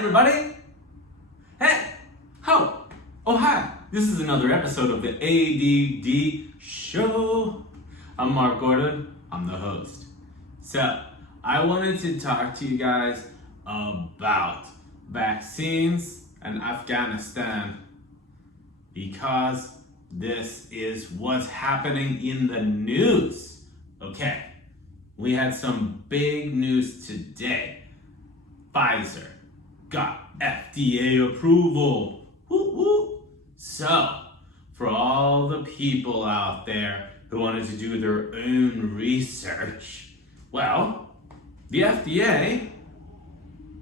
everybody! Hey! Ho! Oh, hi! This is another episode of the ADD Show. I'm Mark Gordon. I'm the host. So, I wanted to talk to you guys about vaccines and Afghanistan because this is what's happening in the news. Okay, we had some big news today. Pfizer got FDA approval. Woo woo. So, for all the people out there who wanted to do their own research, well, the FDA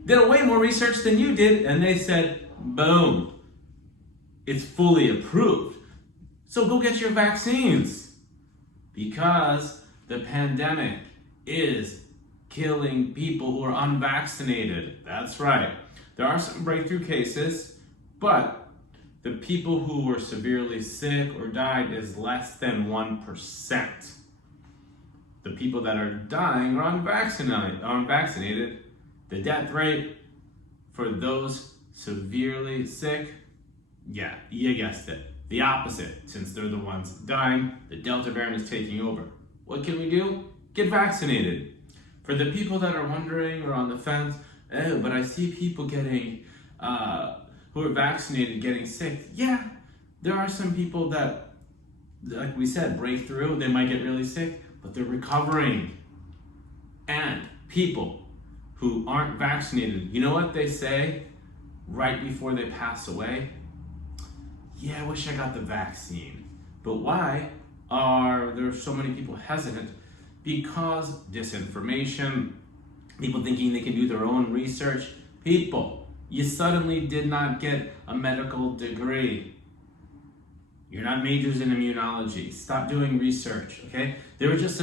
did a way more research than you did, and they said, boom, it's fully approved. So go get your vaccines, because the pandemic is killing people who are unvaccinated. That's right. There are some breakthrough cases, but the people who were severely sick or died is less than 1%. The people that are dying are unvaccinated. The death rate for those severely sick, yeah, you guessed it, the opposite. Since they're the ones dying, the Delta variant is taking over. What can we do? Get vaccinated. For the people that are wondering or on the fence, oh, but I see people getting, who are vaccinated getting sick. Yeah, there are some people that, like we said, break through, they might get really sick, but they're recovering. And people who aren't vaccinated, you know what they say right before they pass away? Yeah, I wish I got the vaccine. But why are there so many people hesitant? Because disinformation, people thinking they can do their own research. People, you suddenly did not get a medical degree. You're not majors in immunology. Stop doing research, okay? There was just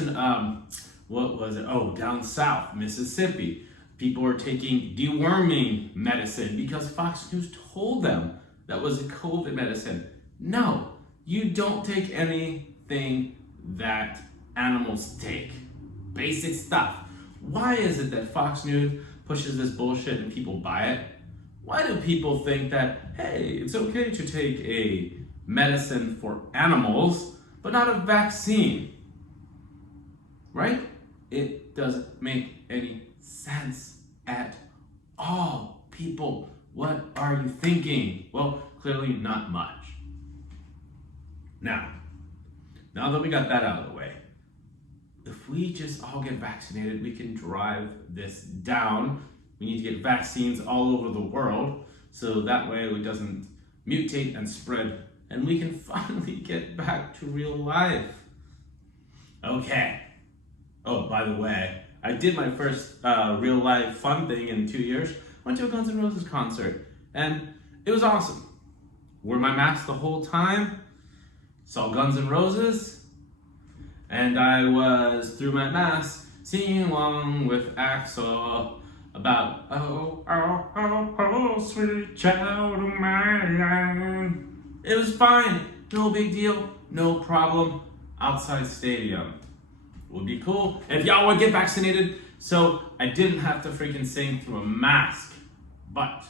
what was it? Oh, down south, Mississippi. People were taking deworming medicine because Fox News told them that was a COVID medicine. No, you don't take anything that animals take. Basic stuff. Why is it that Fox News pushes this bullshit and people buy it? Why do people think that, hey, it's okay to take a medicine for animals, but not a vaccine? Right? It doesn't make any sense at all. People, what are you thinking? Well, clearly not much. Now that we got that out of the way, if we just all get vaccinated, we can drive this down. We need to get vaccines all over the world, so that way it doesn't mutate and spread, and we can finally get back to real life. Okay. Oh, by the way, I did my first real life fun thing in 2 years. Went to a Guns N' Roses concert, and it was awesome. Wore my mask the whole time, saw Guns N' Roses, and I was, through my mask, singing along with Axel about, oh, oh, oh, oh, sweet child of mine. It was fine, no big deal, no problem. Outside stadium. Would be cool if y'all would get vaccinated so I didn't have to freaking sing through a mask. But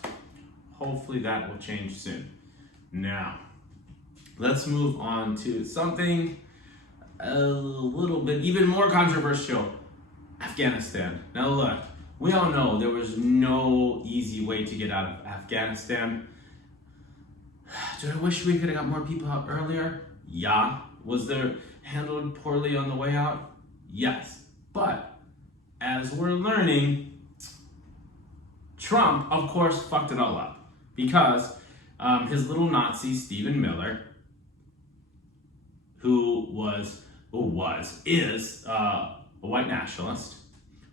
hopefully that will change soon. Now, let's move on to something a little bit even more controversial. Afghanistan. Now look, we all know there was no easy way to get out of Afghanistan. Do I wish we could have got more people out earlier? Yeah. Was there handled poorly on the way out? Yes. But as we're learning, Trump, of course, fucked it all up because his little Nazi, Stephen Miller, is a white nationalist.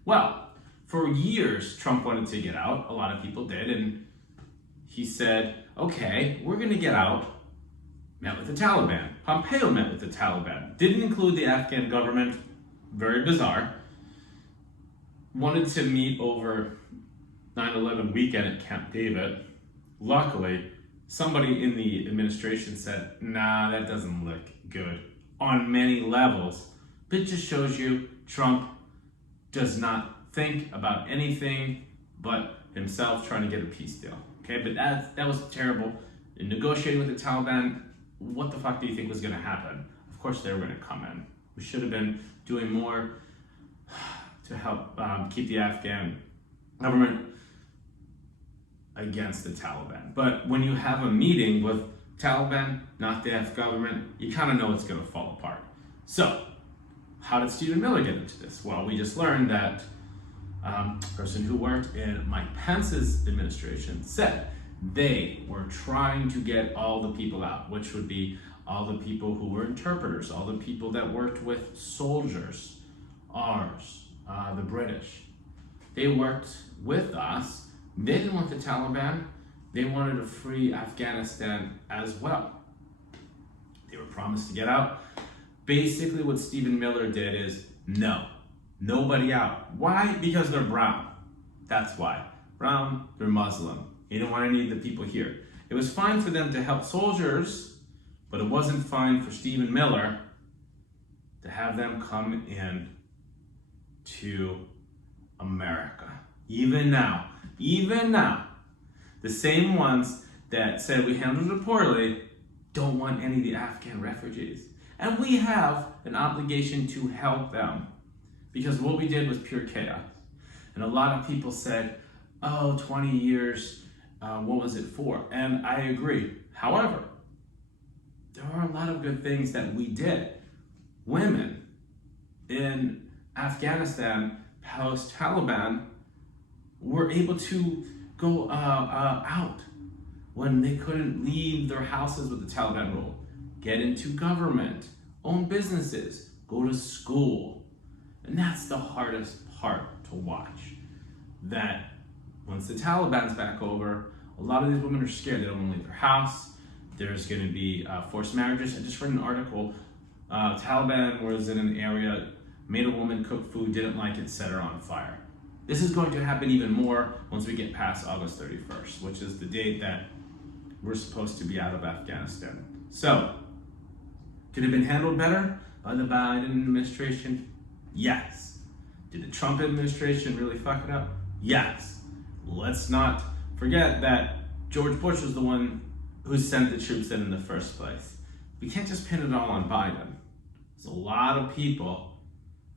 Well, for years, Trump wanted to get out. A lot of people did. And he said, okay, we're going to get out. Met with the Taliban. Pompeo met with the Taliban. Didn't include the Afghan government. Very bizarre. Wanted to meet over 9/11 weekend at Camp David. Luckily, somebody in the administration said, nah, that doesn't look good on many levels. But it just shows you Trump does not think about anything but himself trying to get a peace deal. Okay, but that was terrible. In negotiating with the Taliban, what the fuck do you think was going to happen? Of course they were going to come in. We should have been doing more to help keep the Afghan government against the Taliban. But when you have a meeting with Taliban, not the Afghan government, you kind of know it's going to fall apart. So, how did Stephen Miller get into this? Well, we just learned that a person who worked in Mike Pence's administration said they were trying to get all the people out, which would be all the people who were interpreters, all the people that worked with soldiers, ours, the British. They worked with us. They didn't want the Taliban. They wanted to free Afghanistan as well. They were promised to get out. Basically what Stephen Miller did is, no, nobody out. Why? Because they're brown. That's why. Brown, they're Muslim. He didn't want any of the people here. It was fine for them to help soldiers, but it wasn't fine for Stephen Miller to have them come in to America. Even now, the same ones that said we handled it poorly don't want any of the Afghan refugees. And we have an obligation to help them because what we did was pure chaos. And a lot of people said, oh, 20 years, what was it for? And I agree. However, there are a lot of good things that we did. Women in Afghanistan post-Taliban were able to go out when they couldn't leave their houses with the Taliban rule. Get into government, own businesses, go to school. And that's the hardest part to watch. That once the Taliban's back over, a lot of these women are scared. They don't want to leave their house. There's going to be forced marriages. I just read an article. Taliban was in an area, made a woman cook food, didn't like it, set her on fire. This is going to happen even more once we get past August 31st, which is the date that we're supposed to be out of Afghanistan. So, could it have been handled better by the Biden administration? Yes. Did the Trump administration really fuck it up? Yes. Let's not forget that George Bush was the one who sent the troops in the first place. We can't just pin it all on Biden. There's a lot of people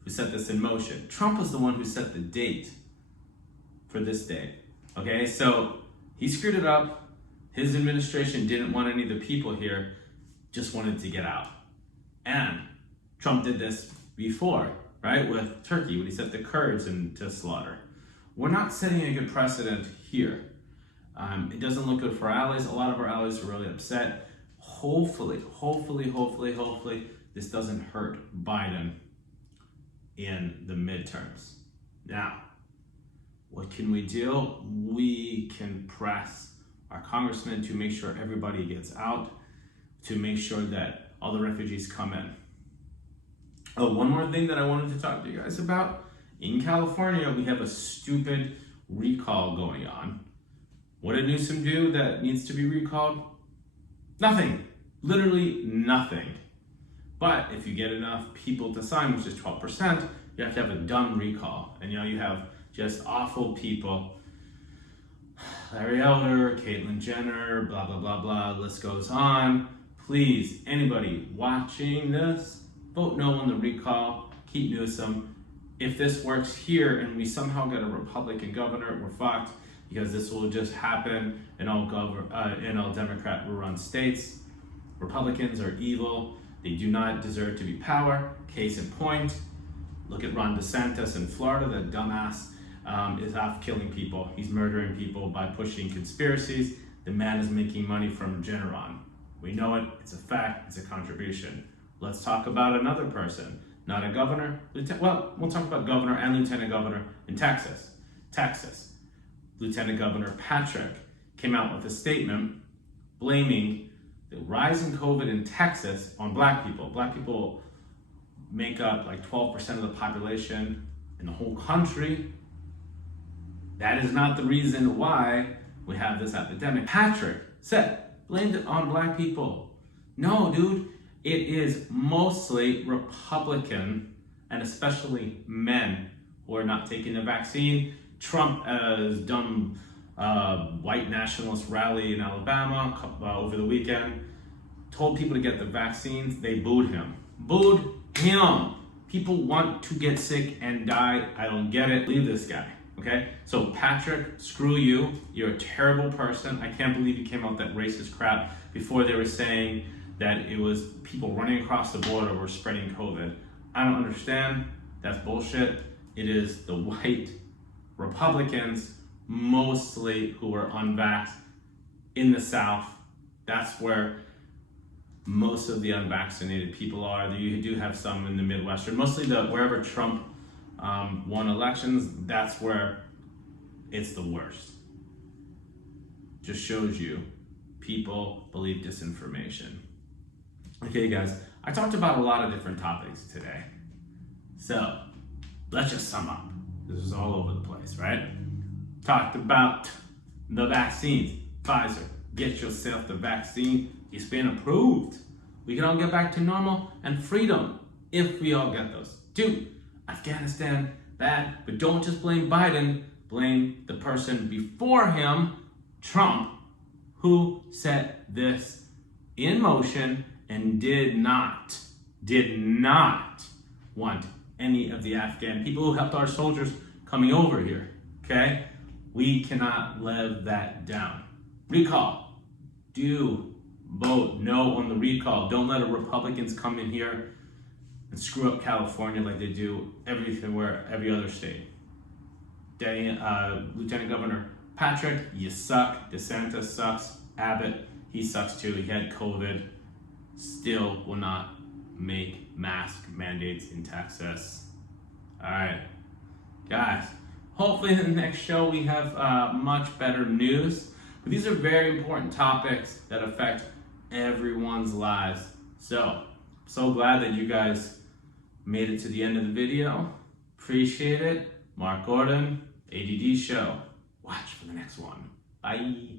who set this in motion. Trump was the one who set the date for this day. Okay, so he screwed it up. His administration didn't want any of the people here, just wanted to get out. And Trump did this before, right, with Turkey, when he set the Kurds into slaughter. We're not setting a good precedent here. It doesn't look good for our allies. A lot of our allies are really upset. Hopefully, this doesn't hurt Biden in the midterms. Now, what can we do? We can press our congressmen to make sure everybody gets out, to make sure that all the refugees come in. Oh, one more thing that I wanted to talk to you guys about. In California, we have a stupid recall going on. What did Newsom do that needs to be recalled? Nothing. Literally nothing. But if you get enough people to sign, which is 12%, you have to have a dumb recall. And you have just awful people. Larry Elder, Caitlyn Jenner, blah, blah, blah, blah, list goes on. Please, anybody watching this, vote no on the recall, keep Newsom. If this works here and we somehow get a Republican governor, we're fucked, because this will just happen in all Democrat-run states. Republicans are evil. They do not deserve to be power. Case in point, look at Ron DeSantis in Florida. That dumbass is off killing people. He's murdering people by pushing conspiracies. The man is making money from Regeneron. We know it. It's a fact. It's a contribution. Let's talk about another person. Not a governor. Well, we'll talk about governor and lieutenant governor in Texas. Lieutenant Governor Patrick came out with a statement blaming the rise in COVID in Texas on black people. Black people make up like 12% of the population in the whole country. That is not the reason why we have this epidemic. Patrick said, blamed it on black people. No, dude, it is mostly Republican and especially men who are not taking the vaccine. Trump, as dumb white nationalist rally in Alabama over the weekend. Told people to get the vaccines. They booed him. Booed him. People want to get sick and die. I don't get it. Leave this guy. Okay? So Patrick, screw you. You're a terrible person. I can't believe you came out with that racist crap before they were saying that it was people running across the border were spreading COVID. I don't understand. That's bullshit. It is the white Republicans, mostly who are unvaxxed in the South. That's where most of the unvaccinated people are. You do have some in the Midwestern, mostly wherever Trump won elections, that's where it's the worst. Just shows you people believe disinformation. Okay, guys, I talked about a lot of different topics today. So let's just sum up. This is all over the place, right? Talked about the vaccines. Pfizer, get yourself the vaccine. It's been approved. We can all get back to normal and freedom if we all get those. 2, Afghanistan, bad, but don't just blame Biden. Blame the person before him, Trump, who set this in motion and did not want any of the Afghan people who helped our soldiers coming over here, okay? We cannot live that down. Recall. Do vote no on the recall. Don't let the Republicans come in here and screw up California like they do every other state. Lieutenant Governor Patrick, you suck. DeSantis sucks. Abbott, he sucks too. He had COVID. Still will not make mask mandates in Texas. All right, guys. Hopefully in the next show we have much better news. But these are very important topics that affect everyone's lives. So glad that you guys made it to the end of the video. Appreciate it. Mark Gordon, ADD Show. Watch for the next one. Bye.